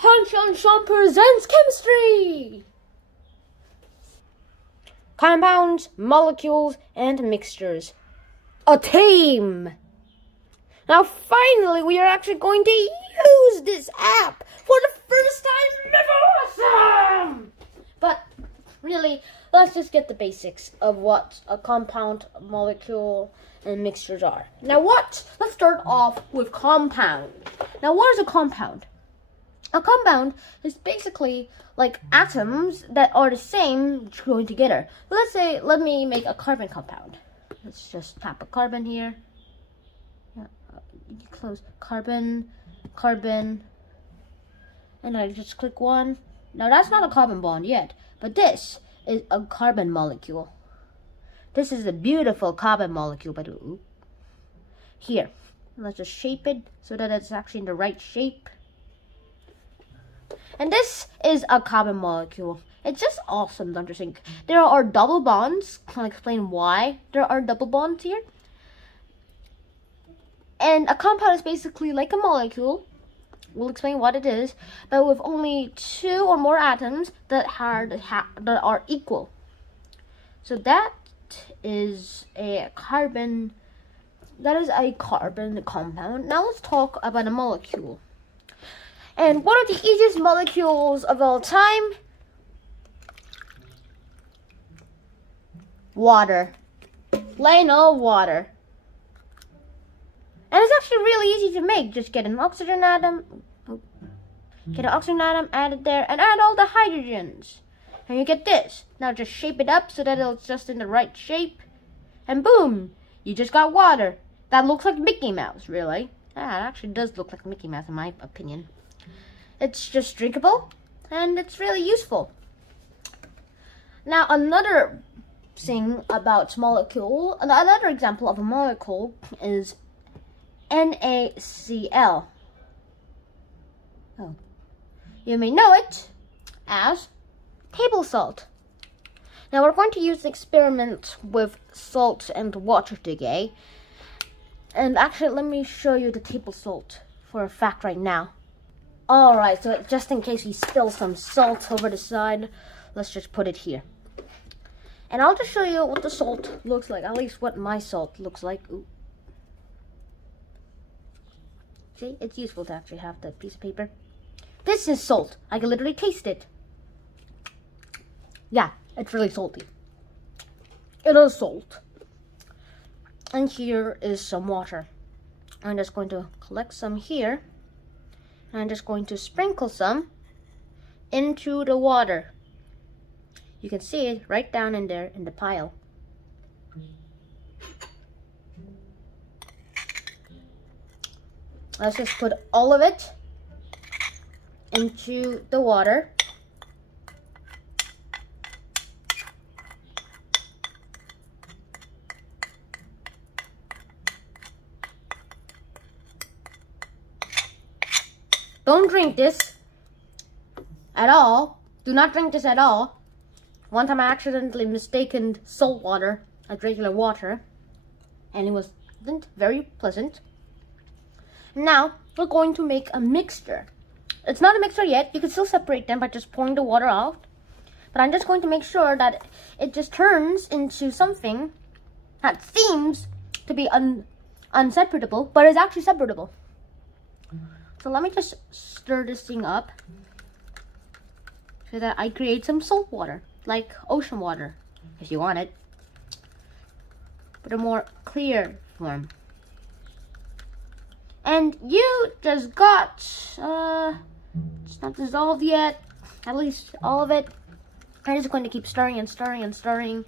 PAPERSEAN presents chemistry! Compounds, molecules, and mixtures. A team! Now finally we are actually going to use this app for the first time ever! Awesome! But really, let's just get the basics of what a compound, molecule, and mixtures are. Now let's start off with compound. Now what is a compound? A compound is basically like atoms that are the same joined together. Let's say, let me make a carbon compound. Let's just tap a carbon here. Close carbon, carbon, and I just click one. Now that's not a carbon bond yet, but this is a carbon molecule. This is a beautiful carbon molecule, but here, let's just shape it so that it's actually in the right shape. And this is a carbon molecule. It's just awesome, don't you think? There are double bonds. I'll explain why there are double bonds here. And a compound is basically like a molecule. We'll explain what it is, but with only two or more atoms that are equal. So that is a carbon. That is a carbon compound. Now let's talk about a molecule. And one of the easiest molecules of all time, water. Plain old water. And it's actually really easy to make. Just get an oxygen atom, add it there, and add all the hydrogens. And you get this. Now just shape it up so that it's just in the right shape. And boom, you just got water. That looks like Mickey Mouse, really. Yeah, it actually does look like Mickey Mouse in my opinion. It's just drinkable, and it's really useful. Now, another thing about molecule, another example of a molecule is NaCl. Oh, you may know it as table salt. Now, we're going to use an experiment with salt and water today. And actually, let me show you the table salt for a fact right now. Alright, so just in case we spill some salt over the side, let's just put it here. And I'll just show you what the salt looks like, at least what my salt looks like. Ooh. See, it's useful to actually have the piece of paper. This is salt. I can literally taste it. Yeah, it's really salty. It is salt. And here is some water. I'm just going to collect some here. And I'm just going to sprinkle some into the water. You can see it right down in there in the pile. Let's just put all of it into the water. Don't drink this at all. Do not drink this at all. One time I accidentally mistaken salt water as regular water, and it wasn't very pleasant. Now we're going to make a mixture. It's not a mixture yet. You can still separate them by just pouring the water out. But I'm just going to make sure that it just turns into something that seems to be unseparable, but is actually separable. So let me just stir this thing up so that I create some salt water, like ocean water, if you want it, but a more clear form. And you just got, it's not dissolved yet, at least all of it. I'm just going to keep stirring and stirring and stirring.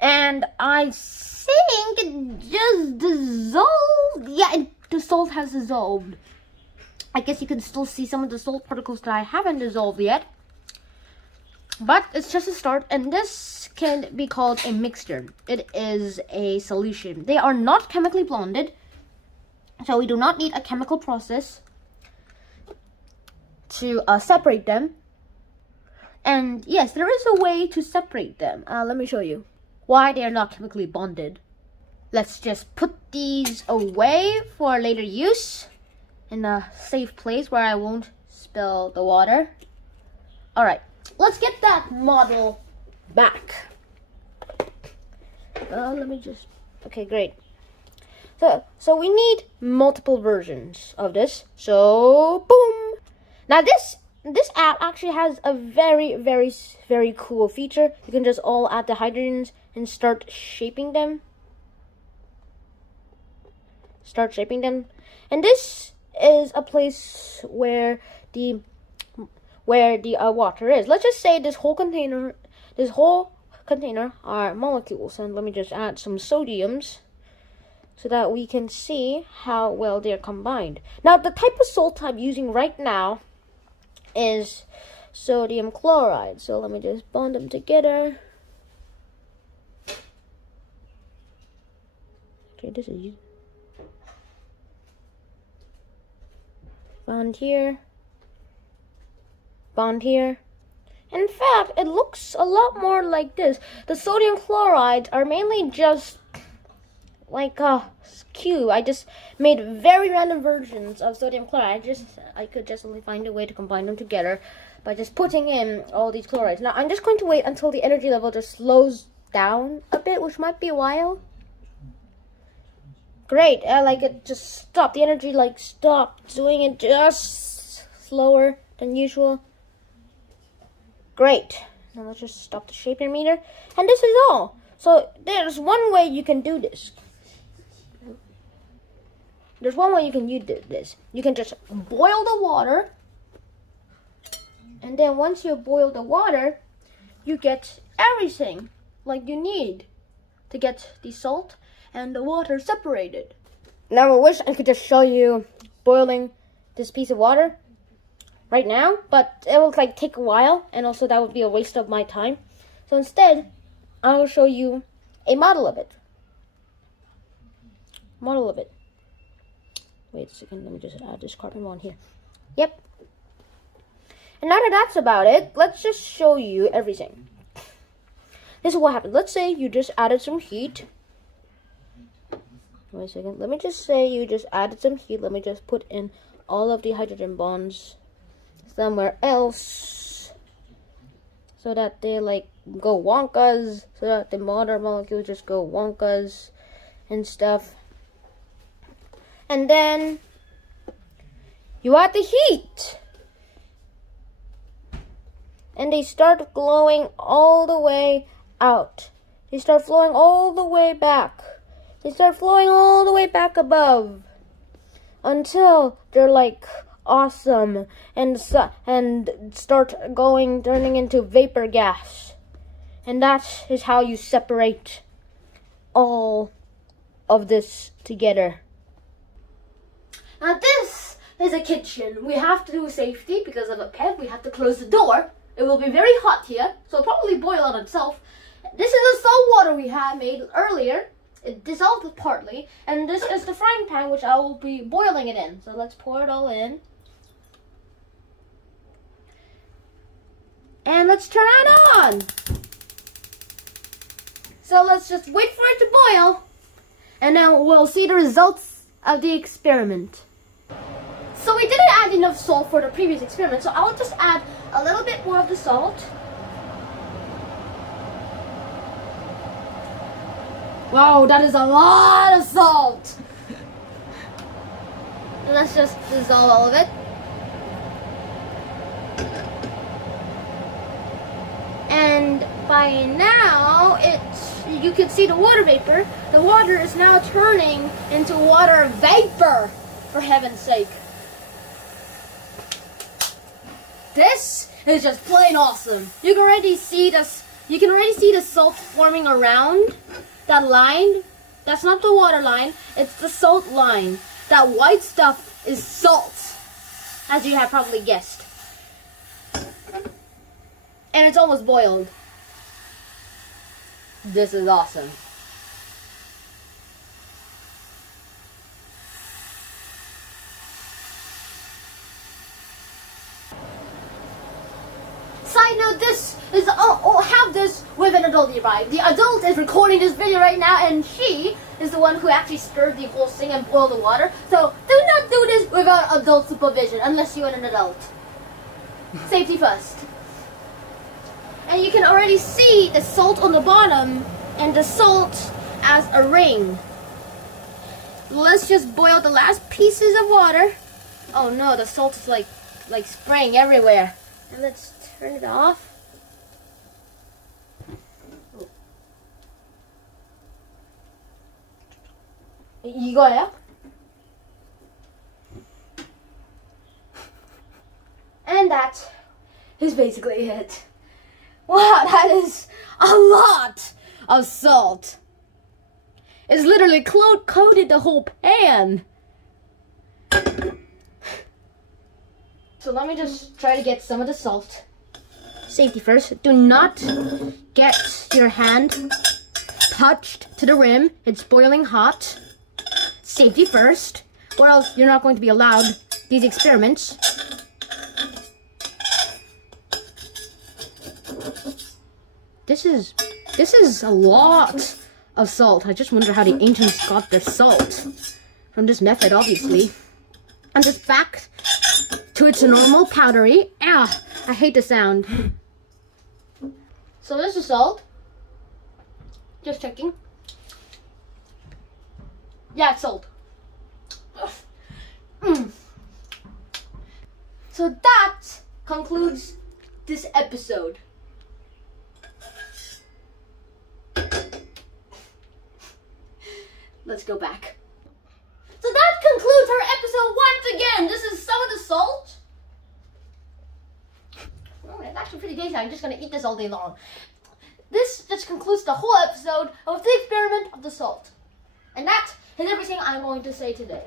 And I think it just dissolved. Yeah, the salt has dissolved. I guess you can still see some of the salt particles that I haven't dissolved yet. But it's just a start, and this can be called a mixture. It is a solution. They are not chemically bonded, so we do not need a chemical process to separate them. And yes, there is a way to separate them. Let me show you why they are not chemically bonded. Let's just put these away for later use in a safe place where I won't spill the water. All right, let's get that model back. Let me just, okay, great. So we need multiple versions of this. So boom. Now this app actually has a very cool feature. You can just all add the hydrogens and start shaping them. And this is a place where the water is. Let's just say this whole container are molecules, and let me just add some sodiums so that we can see how well they're combined. Now the type of salt I'm using right now is sodium chloride, so let me just bond them together. Okay, this is bond here. In fact, it looks a lot more like this. The sodium chlorides are mainly just like a cube. I just made very random versions of sodium chloride. I could just only find a way to combine them together by just putting in all these chlorides. Now I'm just going to wait until the energy level just slows down a bit, which might be a while. Great, like it just stopped. The energy like stopped doing it just slower than usual. Great. Now let's just stop the shaping meter. And this is all. So there's one way you can do this. You can just boil the water. And then once you boil the water, you get everything like you need to get the salt and the water separated. Now I wish I could just show you boiling this piece of water right now, but it will like take a while, and also that would be a waste of my time. So instead, I will show you a model of it. Wait a second, let me just add this carbon one here. Yep. And now that that's about it, let's just show you everything. This is what happened. Let's say you just added some heat. Wait a second. Let me just say you just added some heat. Let me just put in all of the hydrogen bonds somewhere else so that they like go wonkas, so that the water molecules just go wonkas and stuff. And then you add the heat. And they start glowing all the way out. They start flowing all the way back. They start flowing all the way back above until they're like awesome and start turning into vapor gas. And that is how you separate all of this together. Now this is a kitchen. We have to do safety because of a pet. We have to close the door. It will be very hot here, so it'll probably boil on itself. This is the salt water we had made earlier. It dissolved partly, and this is the frying pan which I will be boiling it in. So let's pour it all in. And let's turn it on. So let's just wait for it to boil, and then we'll see the results of the experiment. So we didn't add enough salt for the previous experiment, so I'll just add a little bit more of the salt. Wow, that is a lot of salt. Let's just dissolve all of it. And by now, you can see the water vapor. The water is now turning into water vapor, for heaven's sake. This is just plain awesome. You can already see this. You can already see the salt forming around that line. That's not the water line. It's the salt line. That white stuff is salt, as you have probably guessed. And it's almost boiled. This is awesome. Side note, this is have this with an adult nearby. The adult is recording this video right now, and she is the one who actually stirred the whole thing and boiled the water. So do not do this without adult supervision unless you're an adult. Safety first. And you can already see the salt on the bottom and the salt as a ring. Let's just boil the last pieces of water. Oh no, the salt is like spraying everywhere. And let's turn it off. 이거예요? And that is basically it. Wow, that is a lot of salt. It's literally coated the whole pan. So let me just try to get some of the salt. Safety first. Do not get your hand touched to the rim. It's boiling hot. Safety first, or else you're not going to be allowed these experiments. This is a lot of salt. I just wonder how the ancients got their salt from this method, obviously. And just back to its normal powdery. Ah, I hate the sound. So this is salt. Just checking. Yeah, it's salt. So that concludes this episode. Let's go back. So that concludes our episode once again. This is some of the salt. Oh, it's actually pretty tasty. I'm just going to eat this all day long. This just concludes the whole episode of the experiment of the salt. And that is everything I'm going to say today.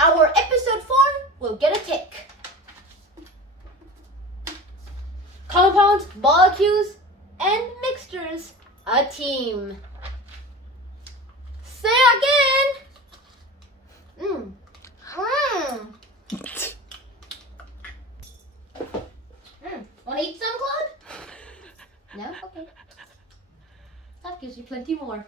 Our episode 4 will get a tick. Compounds, molecules, and mixtures, a team. Say again. Want to eat some, Claude? No? Okay. That gives you plenty more.